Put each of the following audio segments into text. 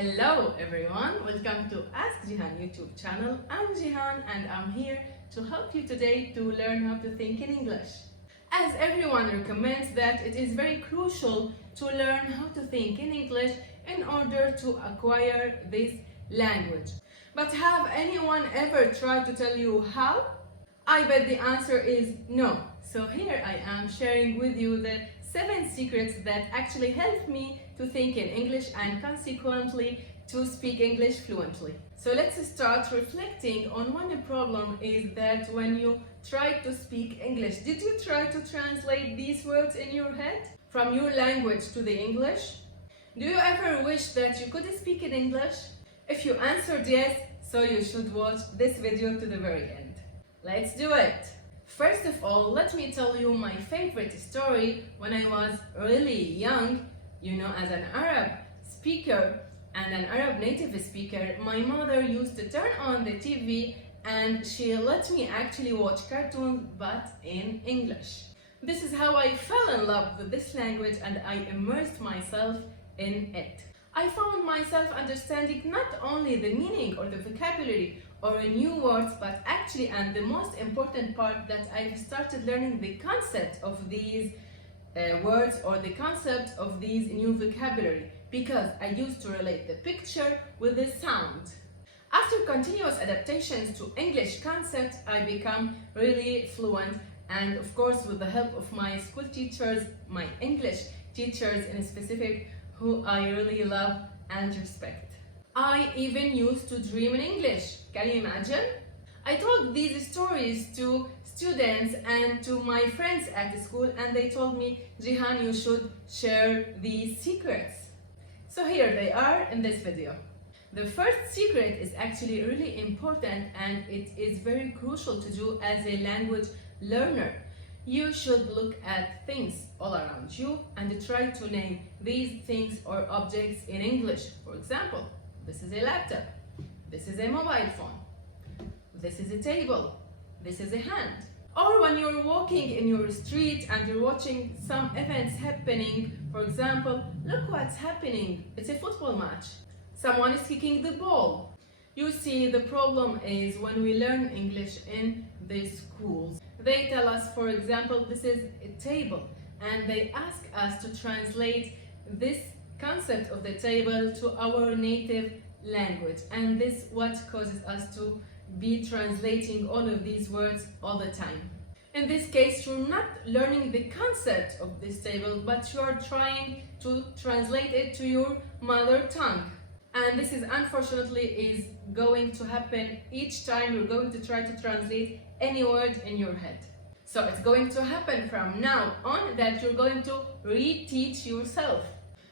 Hello everyone, welcome to Ask Jeihan YouTube channel. I'm Jeihan and I'm here to help you today to learn how to think in English. As everyone recommends that it is very crucial to learn how to think in English in order to acquire this language. But have anyone ever tried to tell you how? I bet the answer is no. So here I am sharing with you the 7 secrets that actually helped me to think in English and consequently to speak English fluently. So let's start reflecting on one problem is that when you try to speak English, did you try to translate these words in your head from your language to the English? Do you ever wish that you could speak in English? If you answered yes, so you should watch this video to the very end. Let's do it! First of all, let me tell you my favorite story when I was really young. You know, as an Arab speaker and an Arab native speaker, my mother used to turn on the TV and she let me actually watch cartoons but in English. This is how I fell in love with this language and I immersed myself in it. I found myself understanding not only the meaning or the vocabulary or new words, but actually, and the most important part, that I've started learning the concept of these words or the concept of these new vocabulary, because I used to relate the picture with the sound. After continuous adaptations to English concepts, I become really fluent, and of course with the help of my school teachers, my English teachers in specific, who I really love and respect. I even used to dream in English. Can you imagine? I told these stories to students and to my friends at school, and they told me, Jeihan, you should share these secrets. So here they are in this video. The first secret is actually really important and it is very crucial to do as a language learner. You should look at things all around you and try to name these things or objects in English. For example, this is a laptop, this is a mobile phone, this is a table, this is a hand. Or when you're walking in your street and you're watching some events happening, for example, look what's happening, it's a football match. Someone is kicking the ball. You see, the problem is when we learn English in the schools. They tell us, for example, this is a table, and they ask us to translate this concept of the table to our native language, and this what causes us to be translating all of these words all the time. In this case, you're not learning the concept of this table, but you're trying to translate it to your mother tongue. And this is unfortunately is going to happen each time you're going to try to translate any word in your head. So it's going to happen from now on that you're going to reteach yourself.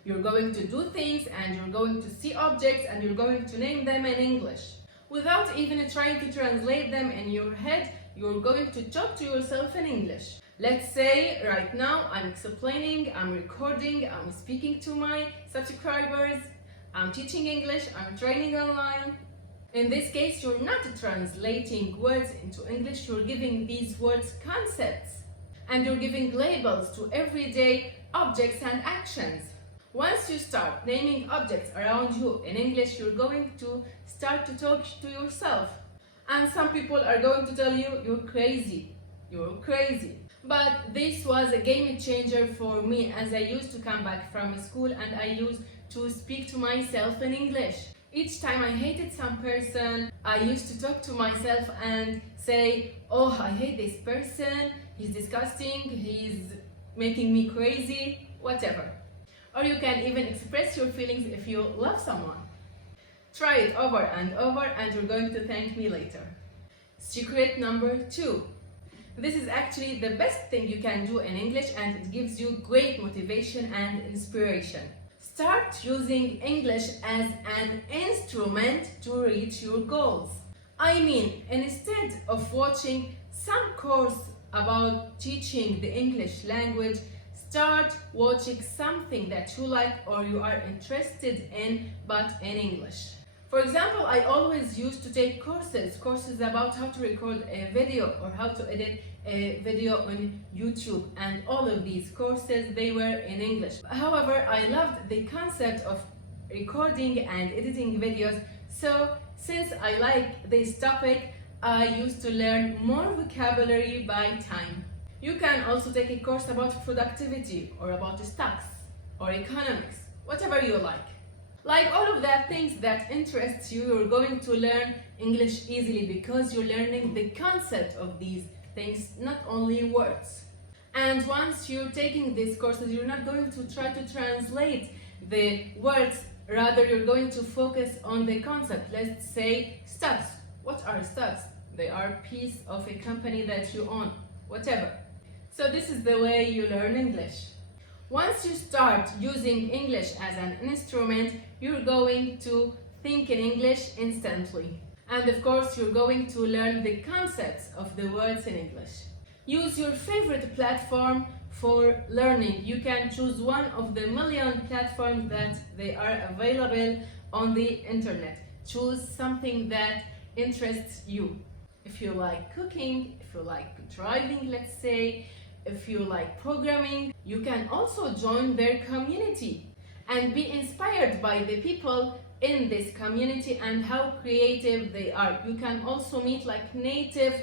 You're going to do things and you're going to see objects and you're going to name them in English. Without even trying to translate them in your head, you're going to talk to yourself in English. Let's say right now I'm explaining, I'm recording, I'm speaking to my subscribers, I'm teaching English, I'm training online. In this case, you're not translating words into English, you're giving these words concepts and you're giving labels to everyday objects and actions. Once you start naming objects around you in English, you're going to start to talk to yourself. And some people are going to tell you, you're crazy. But this was a game changer for me, as I used to come back from school and I used to speak to myself in English. Each time I hated some person, I used to talk to myself and say, oh, I hate this person, he's disgusting, he's making me crazy, whatever. Or you can even express your feelings if you love someone. Try it over and over and you're going to thank me later. Secret number 2. This is actually the best thing you can do in English and it gives you great motivation and inspiration. Start using English as an instrument to reach your goals. I mean, instead of watching some course about teaching the English language, start watching something that you like or you are interested in, but in English. For example, I always used to take courses about how to record a video or how to edit a video on YouTube, and all of these courses, they were in English. However, I loved the concept of recording and editing videos. So since I like this topic, I used to learn more vocabulary by time. You can also take a course about productivity or about stocks or economics, whatever you like. Like all of that things that interests you, you're going to learn English easily because you're learning the concept of these things, not only words. And once you're taking these courses, you're not going to try to translate the words, rather you're going to focus on the concept. Let's say stocks. What are stocks? They are a piece of a company that you own, whatever. So this is the way you learn English. Once you start using English as an instrument, you're going to think in English instantly. And of course, you're going to learn the concepts of the words in English. Use your favorite platform for learning. You can choose one of the million platforms that they are available on the internet. Choose something that interests you. If you like cooking, if you like driving, let's say, if you like programming, you can also join their community and be inspired by the people in this community and how creative they are. You can also meet like native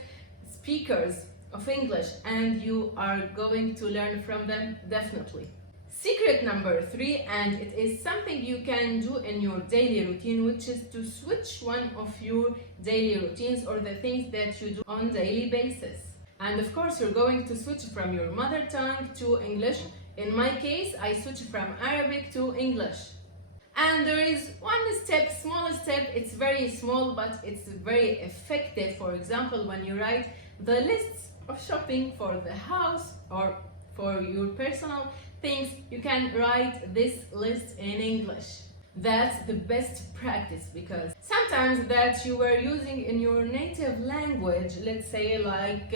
speakers of English and you are going to learn from them definitely. Secret number 3, and it is something you can do in your daily routine, which is to switch one of your daily routines or the things that you do on a daily basis. And of course, you're going to switch from your mother tongue to English. In my case, I switch from Arabic to English. And there is one step, small step, it's very small, but it's very effective. For example, when you write the lists of shopping for the house or for your personal things, you can write this list in English. That's the best practice because sometimes that you were using in your native language, let's say like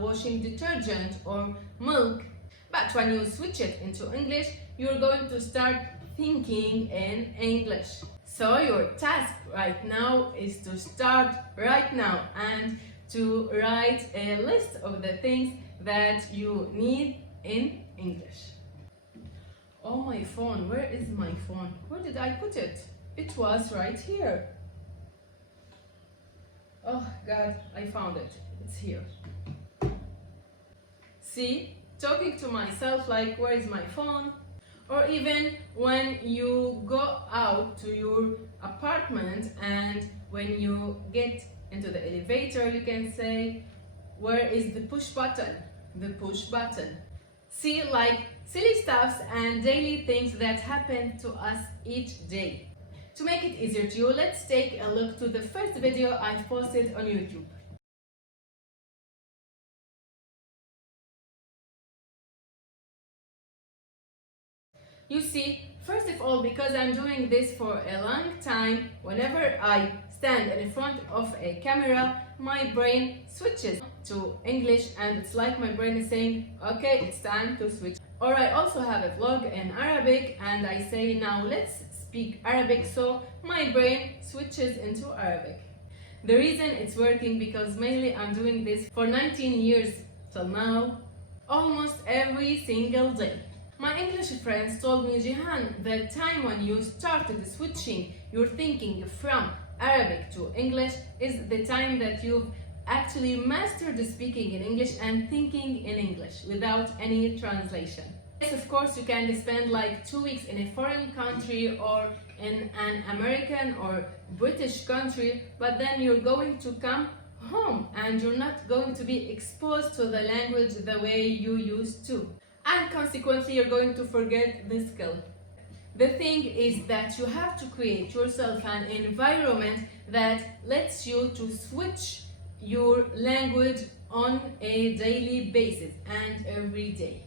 washing detergent or milk, but when you switch it into English, you're going to start thinking in English. So your task right now is to start right now and to write a list of the things that you need in English. Oh, my phone, where is my phone? Where did I put it? It was right here. Oh God, I found it. It's here. See, talking to myself like, where is my phone? Or even when you go out to your apartment and when you get into the elevator, you can say, where is the push button? The push button. See, like silly stuffs and daily things that happen to us each day. To make it easier to you, let's take a look to the first video I've posted on YouTube. You see, first of all, because I'm doing this for a long time, whenever I stand in front of a camera, my brain switches to English and it's like my brain is saying, okay, it's time to switch. Or I also have a vlog in Arabic and I say, now let's speak Arabic, so my brain switches into Arabic. The reason it's working because mainly I'm doing this for 19 years till now, almost every single day. My English friends told me, Jeihan, the time when you started switching your thinking from Arabic to English is the time that you've actually mastered speaking in English and thinking in English without any translation. Yes, of course, you can spend like 2 weeks in a foreign country or in an American or British country, but then you're going to come home and you're not going to be exposed to the language the way you used to. And consequently, you're going to forget the skill. The thing is that you have to create yourself an environment that lets you to switch your language on a daily basis and every day.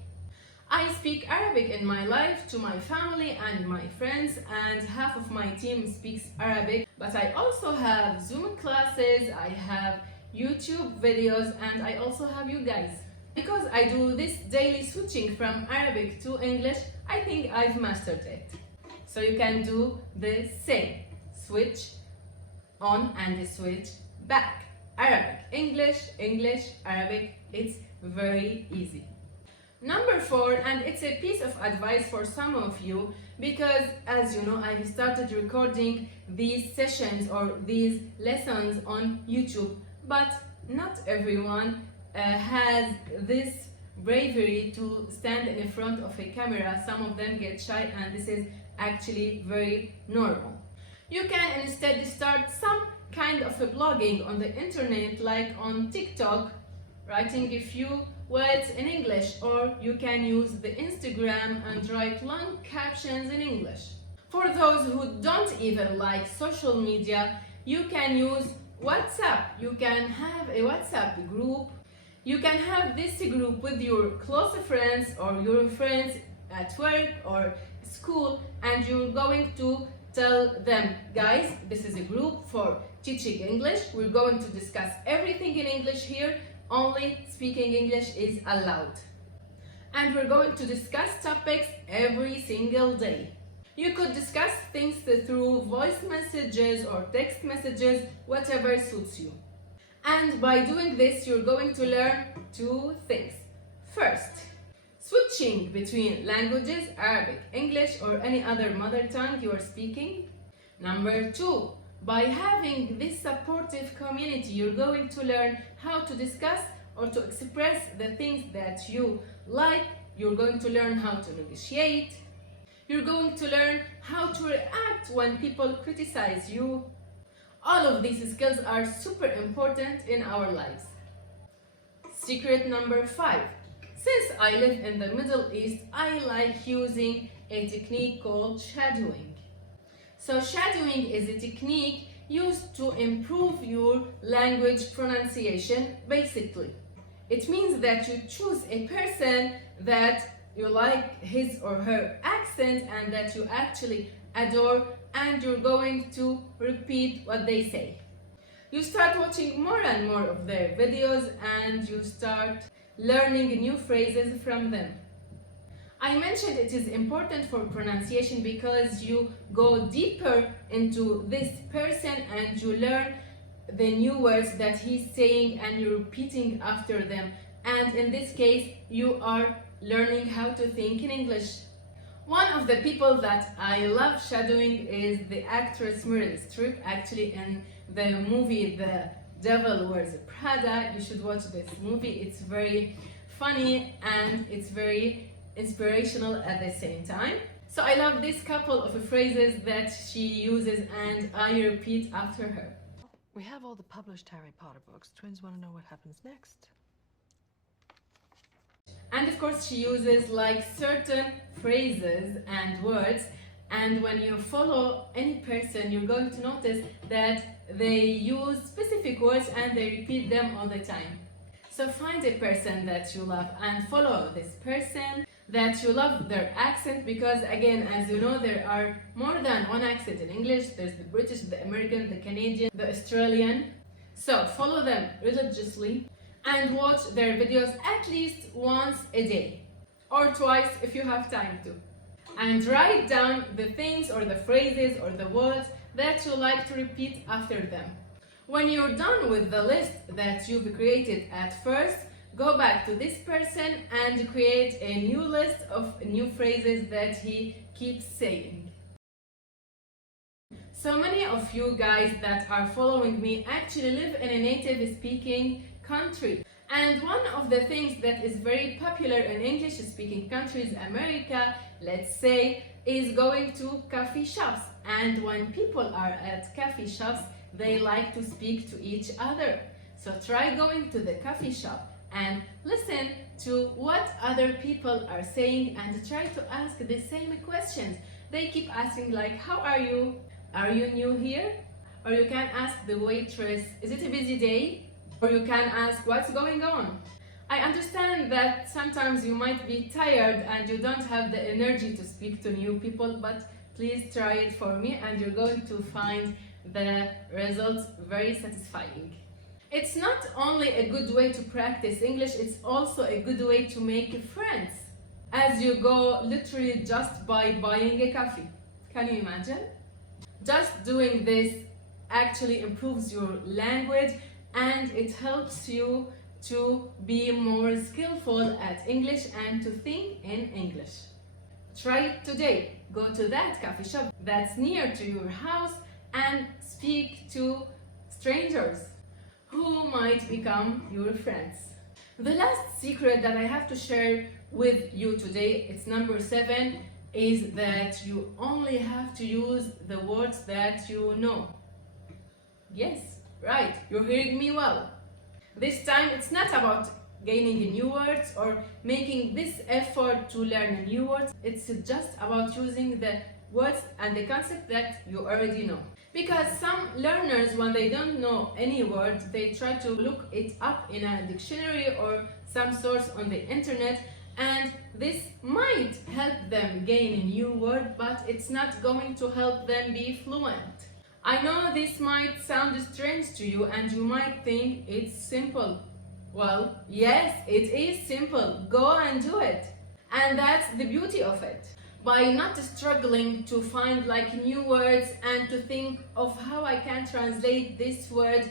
I speak Arabic in my life to my family and my friends, and half of my team speaks Arabic, but I also have Zoom classes, I have YouTube videos, and I also have you guys. Because I do this daily switching from Arabic to English, I think I've mastered it. So you can do the same. Switch on and switch back. Arabic, English, English, Arabic. It's very easy. Number 4, and it's a piece of advice for some of you, because as you know, I've started recording these sessions or these lessons on YouTube, but not everyone has this bravery to stand in front of a camera. Some of them get shy, and this is actually very normal. You can instead start some kind of a blogging on the internet, like on TikTok, writing a few words in English, or you can use the Instagram and write long captions in English. For those who don't even like social media, you can use WhatsApp. You can have a WhatsApp group. You can have this group with your close friends or your friends at work or school, and you're going to tell them, guys, this is a group for teaching English. We're going to discuss everything in English here. Only speaking English is allowed. And we're going to discuss topics every single day. You could discuss things through voice messages or text messages, whatever suits you. And by doing this, you're going to learn 2 things. First, switching between languages, Arabic, English, or any other mother tongue you are speaking. Number 2, by having this supportive community, you're going to learn how to discuss or to express the things that you like. You're going to learn how to negotiate. You're going to learn how to react when people criticize you. All of these skills are super important in our lives. Secret number 5. Since I live in the Middle East, I like using a technique called shadowing. So shadowing is a technique used to improve your language pronunciation, basically. It means that you choose a person that you like his or her accent and that you actually adore, and you're going to repeat what they say. You start watching more and more of their videos, and you start learning new phrases from them. I mentioned it is important for pronunciation because you go deeper into this person and you learn the new words that he's saying and you're repeating after them. And in this case, you are learning how to think in English. One of the people that I love shadowing is the actress Meryl Streep. Actually, in the movie The Devil Wears Prada, you should watch this movie. It's very funny and it's very inspirational at the same time. So I love this couple of phrases that she uses and I repeat after her. We have all the published Harry Potter books. Twins want to know what happens next. And of course she uses like certain phrases and words, and when you follow any person, you're going to notice that they use specific words and they repeat them all the time. So find a person that you love and follow this person that you love their accent, because again, as you know, there are more than one accent in English. There's the British, the American, the Canadian, the Australian. So follow them religiously and watch their videos at least once a day or twice if you have time to. And write down the things or the phrases or the words that you like to repeat after them. When you're done with the list that you've created at first, go back to this person and create a new list of new phrases that he keeps saying. So many of you guys that are following me actually live in a native speaking country. And one of the things that is very popular in English speaking countries, America, let's say, is going to coffee shops. And when people are at coffee shops, they like to speak to each other. So try going to the coffee shop and listen to what other people are saying and try to ask the same questions. They keep asking like, how are you? Are you new here? Or you can ask the waitress, is it a busy day? Or you can ask, what's going on? I understand that sometimes you might be tired and you don't have the energy to speak to new people, but please try it for me and you're going to find the results very satisfying. It's not only a good way to practice English, it's also a good way to make friends as you go literally just by buying a coffee. Can you imagine? Just doing this actually improves your language and it helps you to be more skillful at English and to think in English. Try it today. Go to that coffee shop that's near to your house and speak to strangers who might become your friends. The last secret that I have to share with you today, it's number 7, is that you only have to use the words that you know. Yes, right, you're hearing me well. This time it's not about gaining new words or making this effort to learn new words. It's just about using the words and the concept that you already know. Because some learners, when they don't know any word, they try to look it up in a dictionary or some source on the internet, and this might help them gain a new word, but it's not going to help them be fluent. I know this might sound strange to you and you might think it's simple. Well, yes, it is simple. Go and do it. And that's the beauty of it. By not struggling to find new words and to think of how I can translate this word,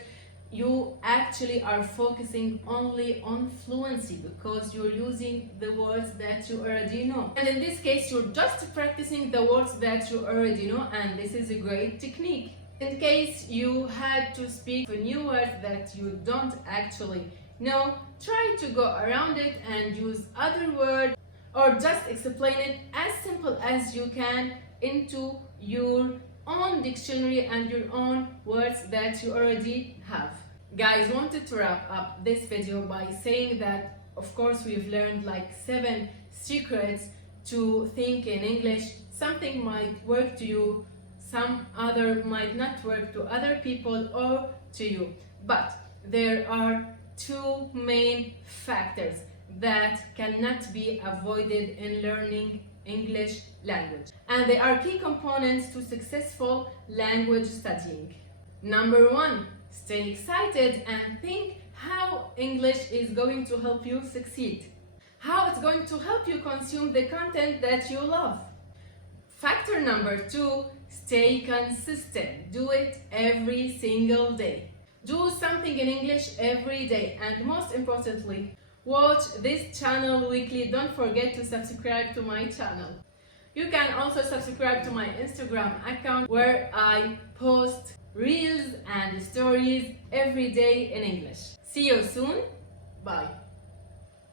you actually are focusing only on fluency because you're using the words that you already know. And in this case, you're just practicing the words that you already know, and this is a great technique. In case you had to speak a new word that you don't actually know, try to go around it and use other words or just explain it as simple as you can into your own dictionary and your own words that you already have. Guys, wanted to wrap up this video by saying that of course we've learned 7 secrets to think in English. Something might work to you, some other might not work to other people or to you, but there are 2 main factors that cannot be avoided in learning English language, and they are key components to successful language studying. Number 1, stay excited and think how English is going to help you succeed, how it's going to help you consume the content that you love. Factor number 2, stay consistent. Do it every single day. Do something in English every day, and most importantly, watch this channel weekly. Don't forget to subscribe to my channel. You can also subscribe to my Instagram account where I post reels and stories every day in English. See you soon. Bye.